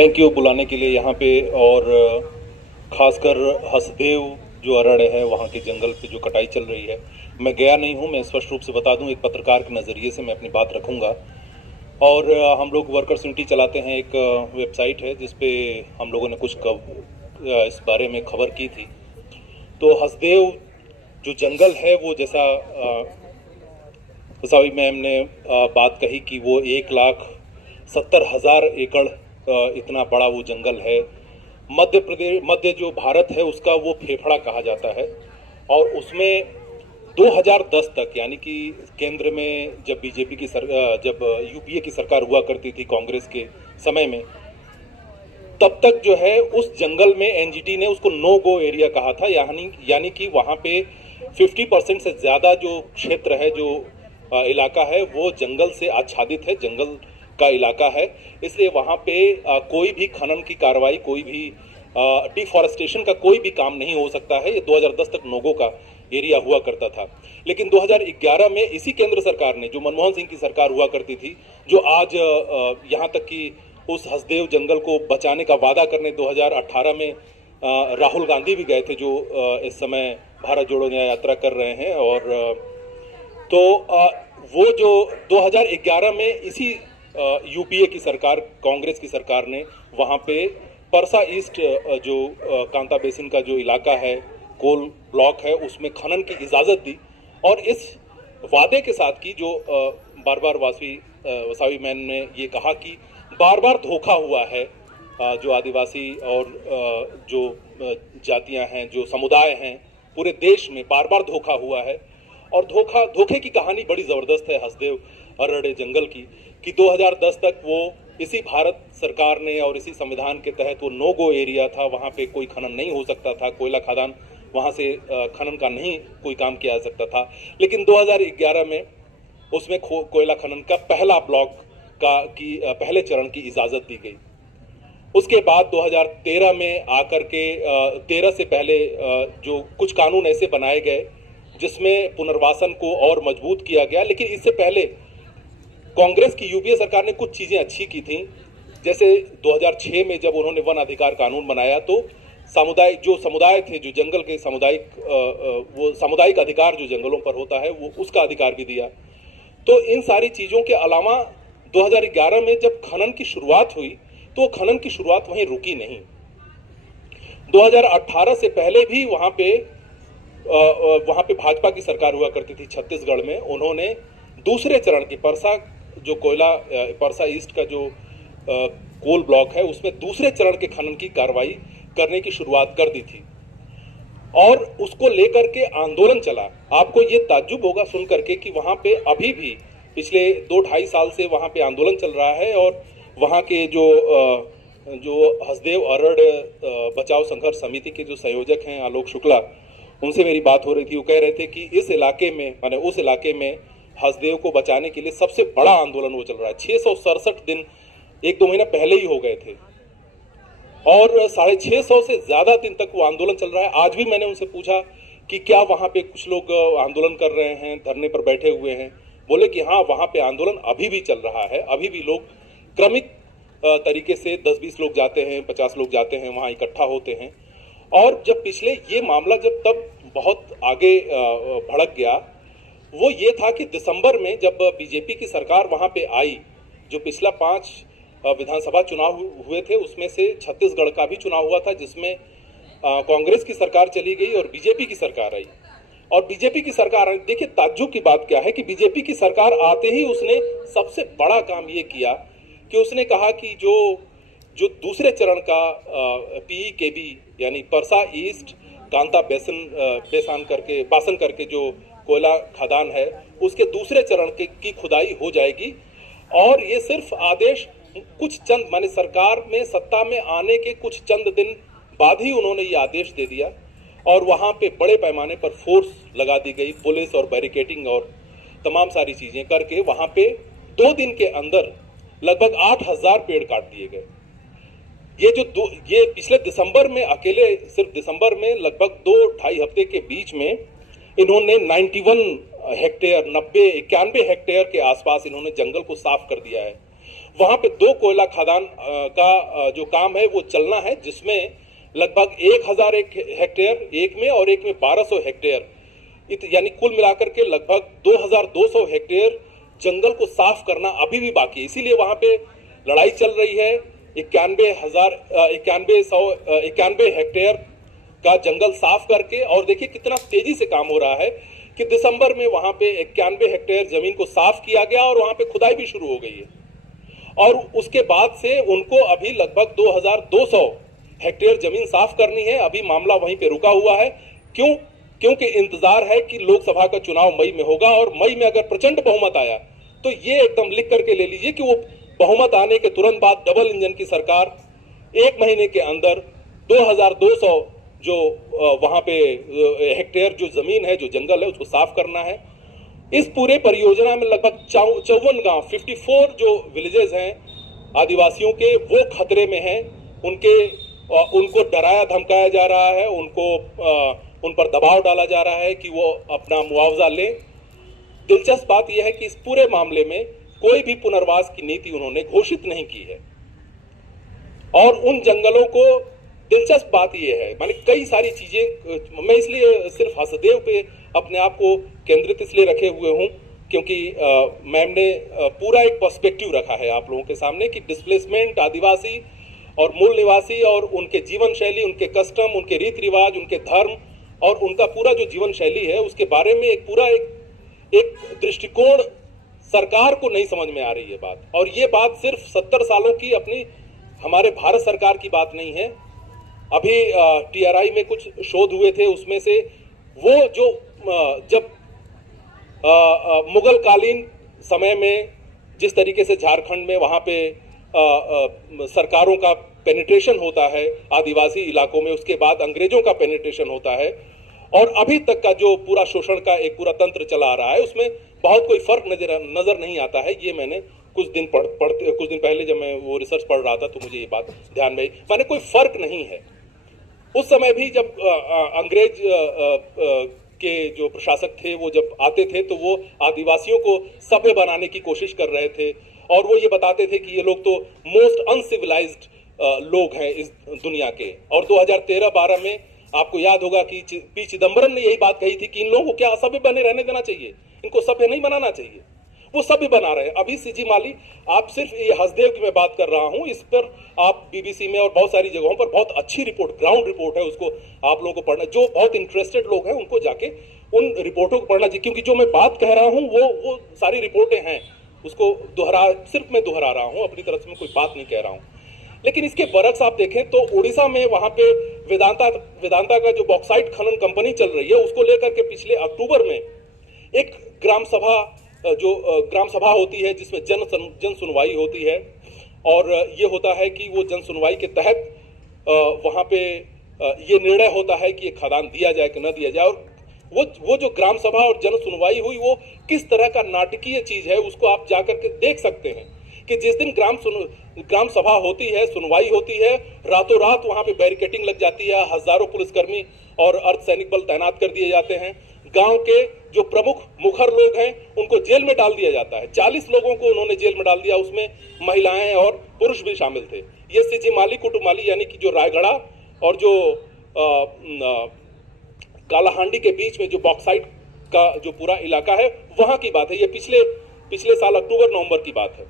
Thank you बुलाने के लिए यहाँ पे। और खासकर हसदेव जो अरण्य है वहाँ के जंगल पे जो कटाई चल रही है, मैं गया नहीं हूँ, मैं स्पष्ट रूप से बता दूँ, एक पत्रकार के नज़रिए से मैं अपनी बात रखूँगा। और हम लोग वर्कर्स यूनिटी चलाते हैं, एक वेबसाइट है जिस पे हम लोगों ने कुछ इस बारे में खबर की थी। तो हसदेव जो जंगल है वो जैसा वसावी मैम ने बात कही कि वो 1,70,000 एकड़ इतना बड़ा वो जंगल है। मध्य जो भारत है उसका वो फेफड़ा कहा जाता है। और उसमें 2010 तक, यानी कि केंद्र में जब बीजेपी की जब यूपीए की सरकार हुआ करती थी कांग्रेस के समय में, तब तक जो है उस जंगल में एनजीटी ने उसको नो गो एरिया कहा था। यानी कि वहाँ पे 50% से ज़्यादा जो क्षेत्र है, जो इलाका है, वो जंगल से आच्छादित है, जंगल का इलाका है। इसलिए वहाँ पे कोई भी खनन की कार्रवाई, कोई भी डिफॉरेस्टेशन का कोई भी काम नहीं हो सकता है। ये 2010 तक नोगो का एरिया हुआ करता था। लेकिन 2011 में इसी केंद्र सरकार ने, जो मनमोहन सिंह की सरकार हुआ करती थी, जो आज यहाँ तक कि उस हसदेव जंगल को बचाने का वादा करने 2018 में राहुल गांधी भी गए थे, जो इस समय भारत जोड़ो न्याय यात्रा कर रहे हैं। और तो वो जो 2011 में इसी यूपीए की सरकार, कांग्रेस की सरकार ने वहाँ पे परसा ईस्ट जो कांता बेसिन का जो इलाका है, कोल ब्लॉक है, उसमें खनन की इजाज़त दी। और इस वादे के साथ की जो बार बार वसावी मैन ने ये कहा कि बार बार धोखा हुआ है, जो आदिवासी और जो जातियां हैं, जो समुदाय हैं, पूरे देश में बार बार धोखा हुआ है। और धोखे की कहानी बड़ी ज़बरदस्त है हसदेव अरण्य जंगल की, कि 2010 तक वो इसी भारत सरकार ने और इसी संविधान के तहत वो नो गो एरिया था, वहाँ पे कोई खनन नहीं हो सकता था, कोयला खदान वहाँ से खनन का नहीं कोई काम किया जा सकता था। लेकिन 2011 में उसमें कोयला खनन का पहला ब्लॉक की पहले चरण की इजाज़त दी गई। उसके बाद 2013 में आकर के 13 से पहले जो कुछ कानून ऐसे बनाए गए जिसमें पुनर्वासन को और मजबूत किया गया। लेकिन इससे पहले कांग्रेस की यूपीए सरकार ने कुछ चीज़ें अच्छी की थी। जैसे 2006 में जब उन्होंने वन अधिकार कानून बनाया तो समुदाय थे, जो जंगल के वो सामुदायिक अधिकार जो जंगलों पर होता है, वो उसका अधिकार भी दिया। तो इन सारी चीज़ों के अलावा 2011 में जब खनन की शुरुआत हुई तो खनन की शुरुआत वहीं रुकी नहीं। 2018 से पहले भी वहाँ पे भाजपा की सरकार हुआ करती थी छत्तीसगढ़ में। उन्होंने दूसरे चरण के परसा ईस्ट का जो कोल ब्लॉक है, उसमें दूसरे चरण के खनन की कार्रवाई करने की शुरुआत कर दी थी और उसको लेकर के आंदोलन चला। आपको ये ताज्जुब होगा सुन करके कि वहाँ पे अभी भी पिछले 2-2.5 साल से वहाँ पे आंदोलन चल रहा है। और वहाँ के जो हसदेव अरण्य बचाओ संघर्ष समिति के जो संयोजक हैं आलोक शुक्ला, उनसे मेरी बात हो रही थी। वो कह रहे थे कि इस इलाके में, माने उस इलाके में हसदेव को बचाने के लिए सबसे बड़ा आंदोलन वो चल रहा है। 667 दिन 1-2 महीना पहले ही हो गए थे और 650 से ज़्यादा दिन तक वो आंदोलन चल रहा है। आज भी मैंने उनसे पूछा कि क्या वहाँ पे कुछ लोग आंदोलन कर रहे हैं, धरने पर बैठे हुए हैं। बोले कि हाँ, वहाँ पे आंदोलन अभी भी चल रहा है, अभी भी लोग क्रमिक तरीके से 10-20 लोग जाते हैं, 50 लोग जाते हैं, वहाँ इकट्ठा होते हैं। और जब पिछले ये मामला जब तब बहुत आगे भड़क गया, वो ये था कि दिसंबर में जब बीजेपी की सरकार वहाँ पे आई, जो पिछला 5 विधानसभा चुनाव हुए थे, उसमें से छत्तीसगढ़ का भी चुनाव हुआ था जिसमें कांग्रेस की सरकार चली गई और बीजेपी की सरकार आई। और बीजेपी की सरकार आई, देखिए ताज्जुब की बात क्या है कि बीजेपी की सरकार आते ही उसने सबसे बड़ा काम ये किया कि उसने कहा कि जो दूसरे चरण का PEKB यानी परसा ईस्ट कांता बासन करके जो कोयला खदान है, उसके दूसरे चरण की खुदाई हो जाएगी। और ये सिर्फ आदेश कुछ चंद, माने सरकार में सत्ता में आने के कुछ चंद दिन बाद ही उन्होंने ये आदेश दे दिया। और वहाँ पे बड़े पैमाने पर फोर्स लगा दी गई, पुलिस और बैरिकेडिंग और तमाम सारी चीज़ें करके वहाँ पे 2 दिन के अंदर लगभग 8,000 पेड़ काट दिए गए। ये पिछले दिसंबर में, अकेले सिर्फ दिसंबर में लगभग 2-2.5 हफ्ते के बीच में इन्होंने 91 हेक्टेयर 91 हेक्टेयर के आसपास इन्होंने जंगल को साफ कर दिया है। वहां पे 2 कोयला खदान का जो काम है वो चलना है, जिसमें लगभग 1000 हेक्टेयर एक में और एक में 1200 हेक्टेयर, यानी कुल मिलाकर के लगभग 2200 हेक्टेयर जंगल को साफ करना अभी भी बाकी है। इसीलिए वहां पे लड़ाई चल रही है। 91 हेक्टेयर का जंगल साफ करके, और देखिए कितना तेजी से काम हो रहा है कि दिसंबर में वहां पे 91 हेक्टेयर जमीन को साफ किया गया और वहां पे खुदाई भी शुरू हो गई है। और उसके बाद से उनको अभी लगभग 2200 हेक्टेयर जमीन साफ करनी है। अभी मामला वहीं पे रुका हुआ है। क्यों? क्योंकि इंतजार है कि लोकसभा का चुनाव मई में होगा, और मई में अगर प्रचंड बहुमत आया तो ये एकदम लिख करके ले लीजिए कि वो बहुमत आने के तुरंत बाद डबल इंजन की सरकार 1 महीने के अंदर 2200 जो वहां पे हेक्टेयर जो जमीन है, जो जंगल है, उसको साफ करना है। इस पूरे परियोजना में लगभग 54 गांव, 54 जो विलेजेस हैं आदिवासियों के, वो खतरे में हैं। उनको डराया धमकाया जा रहा है, उन पर दबाव डाला जा रहा है कि वो अपना मुआवजा लें। दिलचस्प बात यह है कि इस पूरे मामले में कोई भी पुनर्वास की नीति उन्होंने घोषित नहीं की है। और उन जंगलों को, दिलचस्प बात यह है, माने कई सारी चीजें, मैं इसलिए सिर्फ हसदेव पे अपने आप को केंद्रित इसलिए रखे हुए हूं क्योंकि मैम ने पूरा एक पर्सपेक्टिव रखा है आप लोगों के सामने कि डिस्प्लेसमेंट, आदिवासी और मूल निवासी और उनके जीवन शैली, उनके कस्टम, उनके रीति रिवाज, उनके धर्म और उनका पूरा जो जीवन शैली है, उसके बारे में एक दृष्टिकोण सरकार को नहीं समझ में आ रही है बात। और ये बात सिर्फ 70 सालों की अपनी हमारे भारत सरकार की बात नहीं है। अभी TRI में कुछ शोध हुए थे, उसमें से वो जो जब मुगल कालीन समय में जिस तरीके से झारखंड में वहां पे सरकारों का पेनिट्रेशन होता है आदिवासी इलाकों में, उसके बाद अंग्रेजों का पेनिट्रेशन होता है, और अभी तक का जो पूरा शोषण का एक पूरा तंत्र चला आ रहा है, उसमें बहुत कोई फर्क नजर नहीं आता है। ये मैंने कुछ दिन पहले जब मैं वो रिसर्च पढ़ रहा था तो मुझे ये बात ध्यान में आई, माने कोई फर्क नहीं है। उस समय भी जब अंग्रेज के जो प्रशासक थे वो जब आते थे तो वो आदिवासियों को सभ्य बनाने की कोशिश कर रहे थे, और वो ये बताते थे कि ये लोग तो मोस्ट अनसिविलाइज्ड लोग हैं इस दुनिया के। और 2013-12 में आपको याद होगा कि पी चिदम्बरम ने यही बात कही थी कि इन लोगों को क्या असभ्य बने रहने देना चाहिए, इनको सभ्य नहीं बनाना चाहिए। वो सभ्य बना रहे हैं। अभी सीजी माली, आप सिर्फ ये हसदेव की मैं बात कर रहा हूं, इस पर आप BBC में और बहुत सारी जगहों पर बहुत अच्छी रिपोर्ट, ग्राउंड रिपोर्ट है, उसको आप लोगों को पढ़ना, जो बहुत इंटरेस्टेड लोग हैं उनको जाके उन रिपोर्टों को पढ़ना चाहिए। क्योंकि जो मैं बात कह रहा हूं वो सारी रिपोर्टें हैं, उसको सिर्फ मैं दोहरा रहा हूं, अपनी तरफ से मैं कोई बात नहीं कह रहा हूं। लेकिन इसके बरक्स आप देखें तो उड़ीसा में वहां पे वेदांता का जो बॉक्साइट खनन कंपनी चल रही है, उसको लेकर के पिछले अक्टूबर में एक ग्राम सभा होती है जिसमें जन सुनवाई होती है। और ये होता है कि वो जन सुनवाई के तहत वहां पे ये निर्णय होता है कि ये खदान दिया जाए कि न दिया जाए। और वो जो ग्राम सभा और जन सुनवाई हुई, वो किस तरह का नाटकीय चीज है, उसको आप जाकर के देख सकते हैं कि जिस दिन ग्राम सभा होती है, सुनवाई होती है, रातों रात वहां पे बैरिकेडिंग लग जाती है, हजारों पुलिसकर्मी और अर्धसैनिक बल तैनात कर दिए जाते हैं। गांव के जो प्रमुख मुखर लोग हैं उनको जेल में डाल दिया जाता है। 40 लोगों को उन्होंने जेल में डाल दिया, उसमें महिलाएं और पुरुष भी शामिल थे। ये सीजी माली कुटुमाली यानी कि जो रायगढ़ा और जो कालाहांडी के बीच में जो बॉक्साइट का जो पूरा इलाका है, वहां की बात है। ये पिछले साल अक्टूबर-नवंबर की बात है।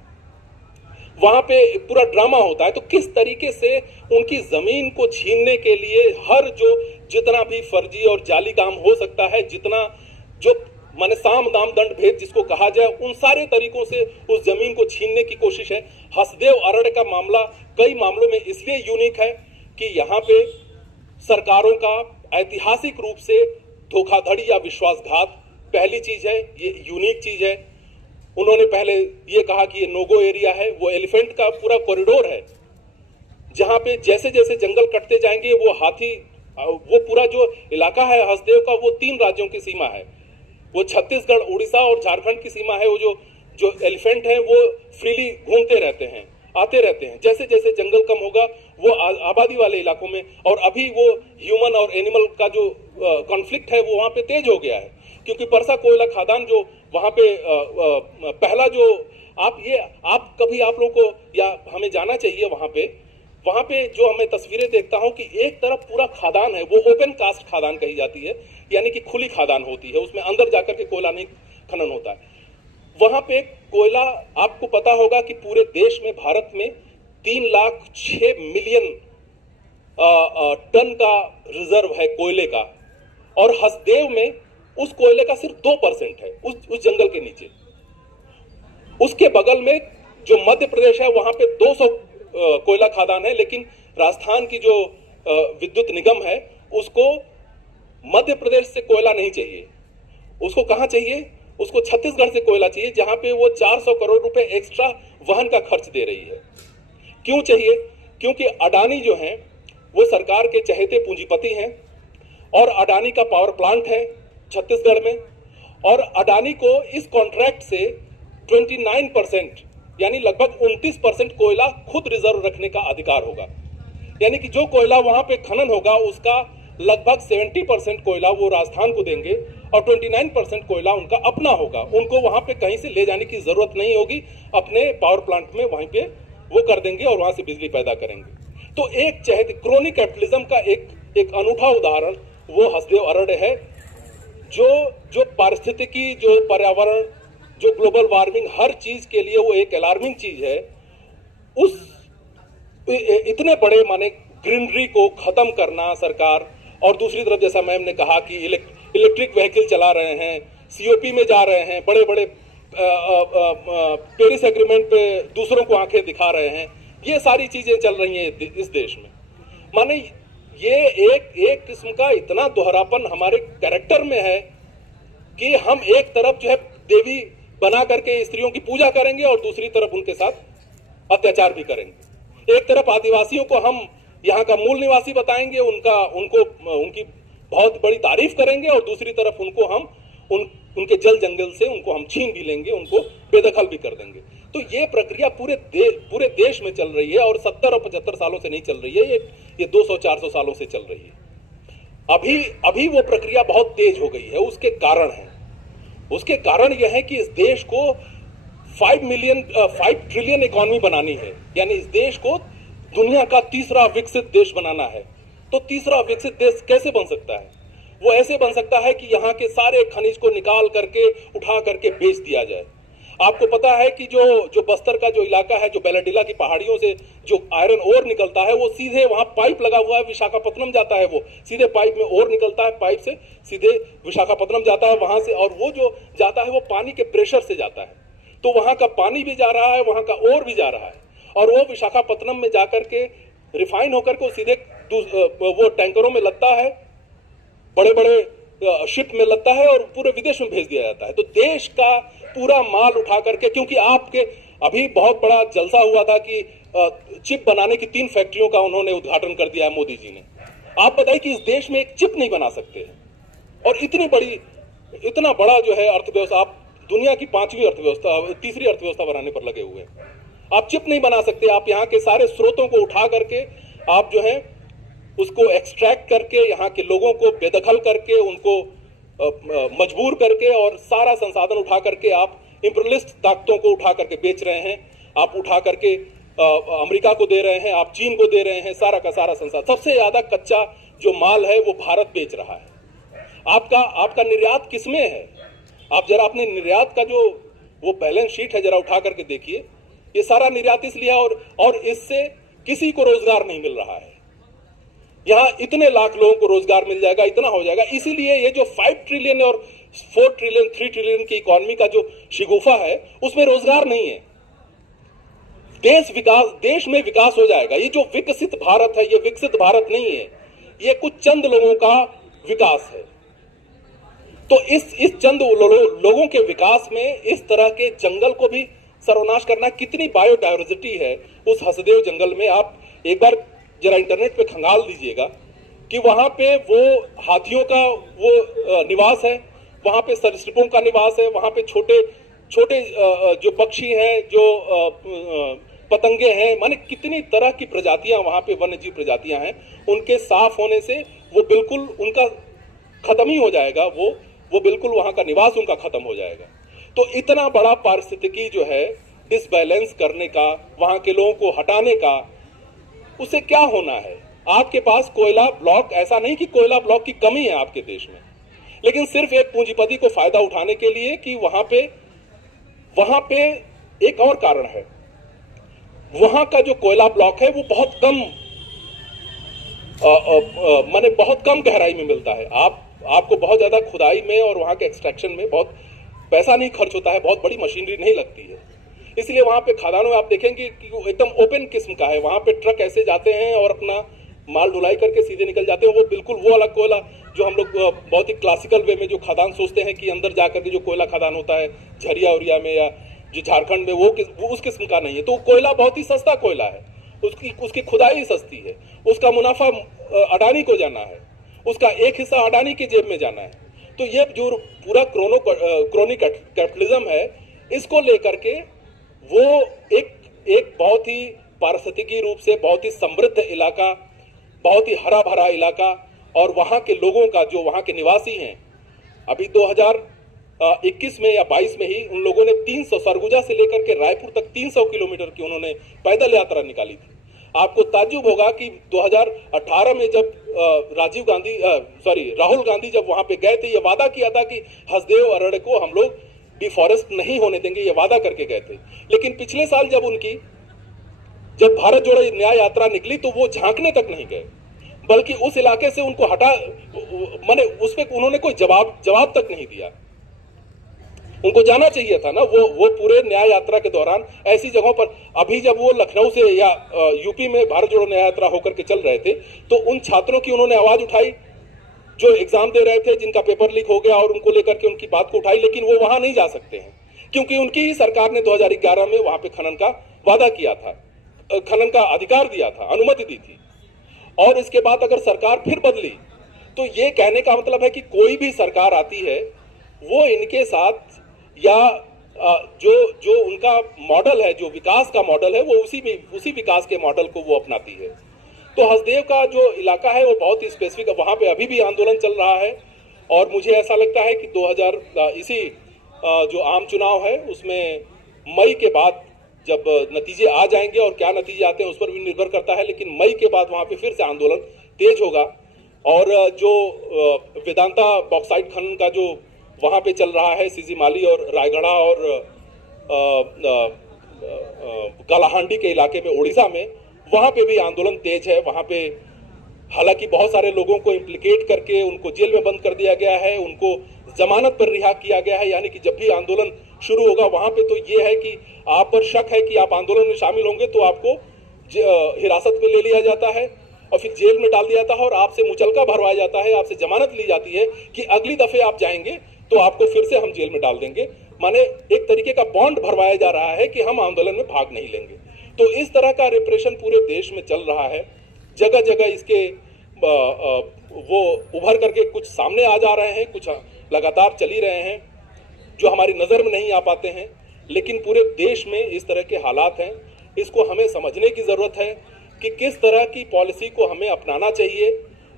वहां पे पूरा ड्रामा होता है। तो किस तरीके से उनकी जमीन को छीनने के लिए जितना भी फर्जी और जाली काम हो सकता है, जितना जो माने साम दाम दंड भेद जिसको कहा जाए, उन सारे तरीकों से उस जमीन को छीनने की कोशिश है। हसदेव अरण्य का मामला कई मामलों में इसलिए यूनिक है कि यहाँ पे सरकारों का ऐतिहासिक रूप से धोखाधड़ी या विश्वासघात पहली चीज है, ये यूनिक चीज है। उन्होंने पहले ये कहा कि ये नोगो एरिया है, वो एलिफेंट का पूरा कॉरिडोर है जहां पे जैसे जैसे जंगल कटते जाएंगे वो पूरा जो इलाका है हसदेव का, वो 3 राज्यों की सीमा है। वो छत्तीसगढ़, उड़ीसा और झारखंड की सीमा है। वो जो एलिफेंट है वो फ्रीली घूमते रहते हैं, आते रहते हैं। जैसे जैसे जंगल कम होगा वो आबादी वाले इलाकों में, और अभी वो ह्यूमन और एनिमल का जो कॉन्फ्लिक्ट है वो वहां पे तेज हो गया है। क्योंकि परसा कोयला खदान जो वहां पे पहला जो आप कभी आप लोगों को या हमें जाना चाहिए वहां पे जो हमें तस्वीरें देखता हूं कि एक तरफ पूरा खादान है, वो ओपन कास्ट खादान कही जाती है, यानी कि खुली खादान होती है, उसमें अंदर जाकर के कोयला नहीं खनन होता है। वहां पे कोयला, आपको पता होगा कि पूरे देश में, भारत में 3,06,000,000 टन का रिजर्व है कोयले का, और हसदेव में उस कोयले का सिर्फ 2% है, उस जंगल के नीचे। उसके बगल में जो मध्य प्रदेश है वहां पे 200 कोयला खादान है, लेकिन राजस्थान की जो विद्युत निगम है उसको मध्य प्रदेश से कोयला नहीं चाहिए। उसको कहां चाहिए? उसको छत्तीसगढ़ से कोयला चाहिए, जहां पे वो 400 करोड़ रुपए एक्स्ट्रा वहन का खर्च दे रही है। क्यों चाहिए? क्योंकि अडानी जो हैं वो सरकार के चहेते पूंजीपति हैं, और अडानी का पावर प्लांट है छत्तीसगढ़ में, और अडानी को इस कॉन्ट्रैक्ट से 29% यानी लगभग 29% कोयला खुद रिजर्व रखने का अधिकार होगा। यानी कि जो कोयला वहां पे खनन होगा उसका लगभग 70% कोयला वो राजस्थान को देंगे, और 29% कोयला उनका अपना होगा। उनको वहां पे कहीं से ले जाने की जरूरत नहीं होगी, अपने पावर प्लांट में वहीं पे वो कर देंगे और वहां से बिजली पैदा करेंगे। तो एक चहेते क्रोनी कैपिटलिज्म का एक अनूठा उदाहरण वो हसदेव अरण्य है, जो पारिस्थितिकी, जो पर्यावरण, जो ग्लोबल वार्मिंग, हर चीज के लिए वो एक अलार्मिंग चीज है। उस इतने बड़े माने ग्रीनरी को खत्म करना सरकार, और दूसरी तरफ जैसा मैम ने कहा कि इलेक्ट्रिक व्हीकल चला रहे हैं, सीओपी में जा रहे हैं, बड़े बड़े पेरिस एग्रीमेंट पे दूसरों को आंखें दिखा रहे हैं, ये सारी चीजें चल रही हैं इस देश में। माने ये एक किस्म का इतना दोहरापन हमारे कैरेक्टर में है कि हम एक तरफ जो है देवी बना करके स्त्रियों की पूजा करेंगे और दूसरी तरफ उनके साथ अत्याचार भी करेंगे। एक तरफ आदिवासियों को हम यहाँ का मूल निवासी बताएंगे, उनकी बहुत बड़ी तारीफ करेंगे, और दूसरी तरफ उनको हम उनके जल जंगल से उनको हम छीन भी लेंगे, उनको बेदखल भी कर देंगे। तो ये प्रक्रिया पूरे देश में चल रही है, और 70 और 75 सालों से नहीं चल रही है, ये 200-400 सालों से चल रही है। अभी वो प्रक्रिया बहुत तेज हो गई है। उसके कारण यह है कि इस देश को 5 ट्रिलियन इकोनॉमी बनानी है, यानी इस देश को दुनिया का तीसरा विकसित देश बनाना है। तो तीसरा विकसित देश कैसे बन सकता है? वो ऐसे बन सकता है कि यहाँ के सारे खनिज को निकाल करके, उठा करके बेच दिया जाए। आपको पता है कि जो बस्तर का जो इलाका है, जो बेलाडीला की पहाड़ियों से जो आयरन ओर निकलता है, वो सीधे वहां पाइप लगा हुआ है, विशाखापत्तनम जाता है, वो सीधे पाइप में ओर निकलता है, पाइप से सीधे विशाखापत्तनम जाता है वहां से, और वो जो जाता है वो पानी के प्रेशर से जाता है। तो वहां का पानी भी जा रहा है, वहां का ओर भी जा रहा है, और वो विशाखापत्तनम में जाकर के रिफाइन होकर के सीधे वो टैंकरों में लगता है, बड़े बड़े शिप में लगता है, और पूरे विदेश में भेज दिया जाता है। तो देश का पूरा माल उठा करके, क्योंकि आपके अभी बहुत बड़ा जलसा हुआ था कि चिप बनाने की 3 फैक्ट्रियों का उन्होंने उद्घाटन कर दिया है मोदी जी ने। आप बताइए कि इस देश में एक चिप नहीं बना सकते हैं, और इतना बड़ा जो है अर्थव्यवस्था, आप दुनिया की 5वीं अर्थव्यवस्था, तीसरी अर्थव्यवस्था बनाने पर लगे हुए हैं। आप चिप नहीं बना सकते। आप यहाँ के सारे स्रोतों को उठा करके आप जो है उसको एक्सट्रैक्ट करके, यहाँ के लोगों को बेदखल करके, उनको मजबूर करके, और सारा संसाधन उठा करके आप इंपीरियलिस्ट ताकतों को उठा करके बेच रहे हैं। आप उठा करके अमेरिका को दे रहे हैं, आप चीन को दे रहे हैं, सारा का सारा संसाधन। सबसे ज्यादा कच्चा जो माल है वो भारत बेच रहा है। आपका निर्यात किसमें है? आप जरा अपने निर्यात का जो वो बैलेंस शीट है जरा उठा करके देखिए। ये सारा निर्यात इसलिए, और इससे किसी को रोजगार नहीं मिल रहा है। यहां इतने लाख लोगों को रोजगार मिल जाएगा, इतना हो जाएगा। इसीलिए ये जो 5 ट्रिलियन और 4 ट्रिलियन 3 ट्रिलियन की इकोनॉमी का जो शिगुफा है उसमें रोजगार नहीं है। देश में विकास हो जाएगा। ये जो विकसित भारत है, ये विकसित भारत नहीं है, ये कुछ चंद लोगों का विकास है। तो इस चंद लोगों के विकास में इस तरह के जंगल को भी सर्वनाश करना, कितनी बायोडायवर्सिटी है उस हसदेव जंगल में। आप एक बार जरा इंटरनेट पे खंगाल दीजिएगा कि वहां पे वो हाथियों का वो निवास है, वहां पे सरीसृपों का निवास है, वहां पे छोटे छोटे जो पक्षी हैं, जो पतंगे हैं, माने कितनी तरह की प्रजातियां वहां पे वन्य जीव प्रजातियां हैं। उनके साफ होने से वो बिल्कुल उनका खत्म ही हो जाएगा, वो बिल्कुल वहां का निवास उनका खत्म हो जाएगा। तो इतना बड़ा पारिस्थितिकी जो है डिसबैलेंस करने का, वहां के लोगों को हटाने का, उसे क्या होना है? आपके पास कोयला ब्लॉक, ऐसा नहीं कि कोयला ब्लॉक की कमी है आपके देश में, लेकिन सिर्फ एक पूंजीपति को फायदा उठाने के लिए कि वहां पे एक और कारण है, वहां का जो कोयला ब्लॉक है वो बहुत कम माने बहुत कम गहराई में मिलता है। आपको बहुत ज्यादा खुदाई में और वहां के एक्सट्रैक्शन में बहुत पैसा नहीं खर्च होता है, बहुत बड़ी मशीनरी नहीं लगती है, इसलिए वहां पे खदानों में आप देखेंगे कि एकदम ओपन किस्म का है, वहां पे ट्रक ऐसे जाते हैं और अपना माल ढुलाई करके सीधे निकल जाते हैं। वो बिल्कुल वो वाला कोयला जो हम लोग बहुत ही क्लासिकल वे में जो खदान सोचते हैं कि अंदर जाकर के जो कोयला खदान होता है झरिया उरिया में या जो झारखंड में, वो उस किस्म का नहीं है। तो कोयला बहुत ही सस्ता कोयला है, उसकी खुदाई सस्ती है, उसका मुनाफा अडानी को जाना है, उसका एक हिस्सा अडानी की जेब में जाना है। तो ये जो पूरा क्रोनिक कैपिटलिज्म है, इसको लेकर के वो एक बहुत ही पारिस्थितिकी रूप से बहुत ही समृद्ध इलाका, बहुत ही हरा भरा इलाका, और वहां के लोगों का, जो वहां के निवासी हैं, अभी 2021 में या 22 में ही उन लोगों ने 300 सरगुजा से लेकर के रायपुर तक 300 किलोमीटर की उन्होंने पैदल यात्रा निकाली थी। आपको ताज्जुब होगा कि 2018 में जब राहुल गांधी जब वहां पे गए थे, ये वादा किया था कि हसदेव अरण्य को हम लोग डिफॉरेस्ट नहीं होने देंगे, ये वादा करके गए थे। लेकिन पिछले साल जब भारत जोड़ो न्याय यात्रा निकली तो वो झांकने तक नहीं गए, बल्कि उस इलाके से उनको हटा, माने उस पे उन्होंने कोई जवाब तक नहीं दिया। उनको जाना चाहिए था ना, वो पूरे न्याय यात्रा के दौरान ऐसी जगहों पर, अभी जब वो लखनऊ से या यूपी में भारत जोड़ो न्याय यात्रा होकर के चल रहे थे, तो उन छात्रों की उन्होंने आवाज उठाई जो एग्जाम दे रहे थे, जिनका पेपर लीक हो गया, और उनको लेकर के उनकी बात को उठाई। लेकिन वो वहां नहीं जा सकते हैं क्योंकि उनकी ही सरकार ने 2011 में वहां पे खनन का वादा किया था, खनन का अधिकार दिया था, अनुमति दी थी। और इसके बाद अगर सरकार फिर बदली, तो ये कहने का मतलब है कि कोई भी सरकार आती है वो इनके साथ, या जो उनका मॉडल है, जो विकास का मॉडल है, वो उसी विकास के मॉडल को वो अपनाती है। तो हसदेव का जो इलाका है वो बहुत ही स्पेसिफिक है, वहां पे अभी भी आंदोलन चल रहा है। और मुझे ऐसा लगता है कि 2000 इसी जो आम चुनाव है उसमें मई के बाद जब नतीजे आ जाएंगे, और क्या नतीजे आते हैं उस पर भी निर्भर करता है, लेकिन मई के बाद वहां पे फिर से आंदोलन तेज होगा। और जो वेदांता बॉक्साइट खनन का जो वहां पे चल रहा है, सिजीमाली और रायगढ़ा और कालाहांडी के इलाके में उड़ीसा में, वहां पे भी आंदोलन तेज है। वहां पे हालांकि बहुत सारे लोगों को इम्प्लीकेट करके उनको जेल में बंद कर दिया गया है, उनको जमानत पर रिहा किया गया है, यानी कि जब भी आंदोलन शुरू होगा वहां पे तो ये है कि आप पर शक है कि आप आंदोलन में शामिल होंगे तो आपको हिरासत में ले लिया जाता है और फिर जेल में डाल दिया जाता है, और आपसे मुचलका भरवाया जाता है, आपसे जमानत ली जाती है कि अगली दफे आप जाएंगे तो आपको फिर से हम जेल में डाल देंगे। माने एक तरीके का बॉन्ड भरवाया जा रहा है कि हम आंदोलन में भाग नहीं लेंगे। तो इस तरह का रिप्रेशन पूरे देश में चल रहा है। जगह जगह इसके वो उभर करके कुछ सामने आ जा रहे हैं, कुछ लगातार चल ही रहे हैं जो हमारी नजर में नहीं आ पाते हैं, लेकिन पूरे देश में इस तरह के हालात हैं। इसको हमें समझने की जरूरत है कि किस तरह की पॉलिसी को हमें अपनाना चाहिए,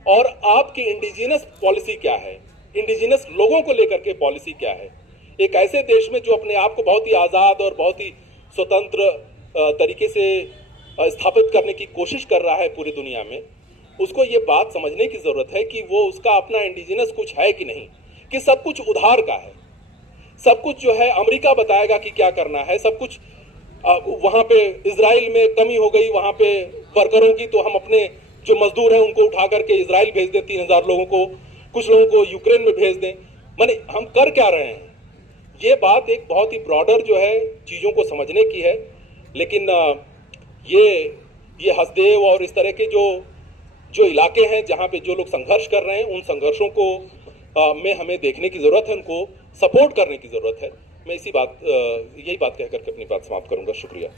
और आपकी इंडिजिनस पॉलिसी क्या है, इंडिजिनस लोगों को लेकर के पॉलिसी क्या है। एक ऐसे देश में जो अपने आप को बहुत ही आजाद और बहुत ही स्वतंत्र तरीके से स्थापित करने की कोशिश कर रहा है पूरी दुनिया में, उसको ये बात समझने की जरूरत है कि वो उसका अपना इंडिजिनस कुछ है कि नहीं, कि सब कुछ उधार का है, सब कुछ जो है अमेरिका बताएगा कि क्या करना है, सब कुछ वहां पे इजराइल में कमी हो गई वहां पे वर्करों की, तो हम अपने जो मजदूर हैं उनको उठा करके इजराइल भेज दें, 3000 लोगों को, कुछ लोगों को यूक्रेन में भेज दें। माने हम कर क्या रहे हैं? ये बात एक बहुत ही ब्रॉडर जो है चीजों को समझने की है। लेकिन ये हसदेव और इस तरह के जो इलाके हैं जहां पे जो लोग संघर्ष कर रहे हैं, उन संघर्षों को में हमें देखने की जरूरत है, उनको सपोर्ट करने की जरूरत है। मैं यही बात कहकर के अपनी बात समाप्त करूंगा। शुक्रिया।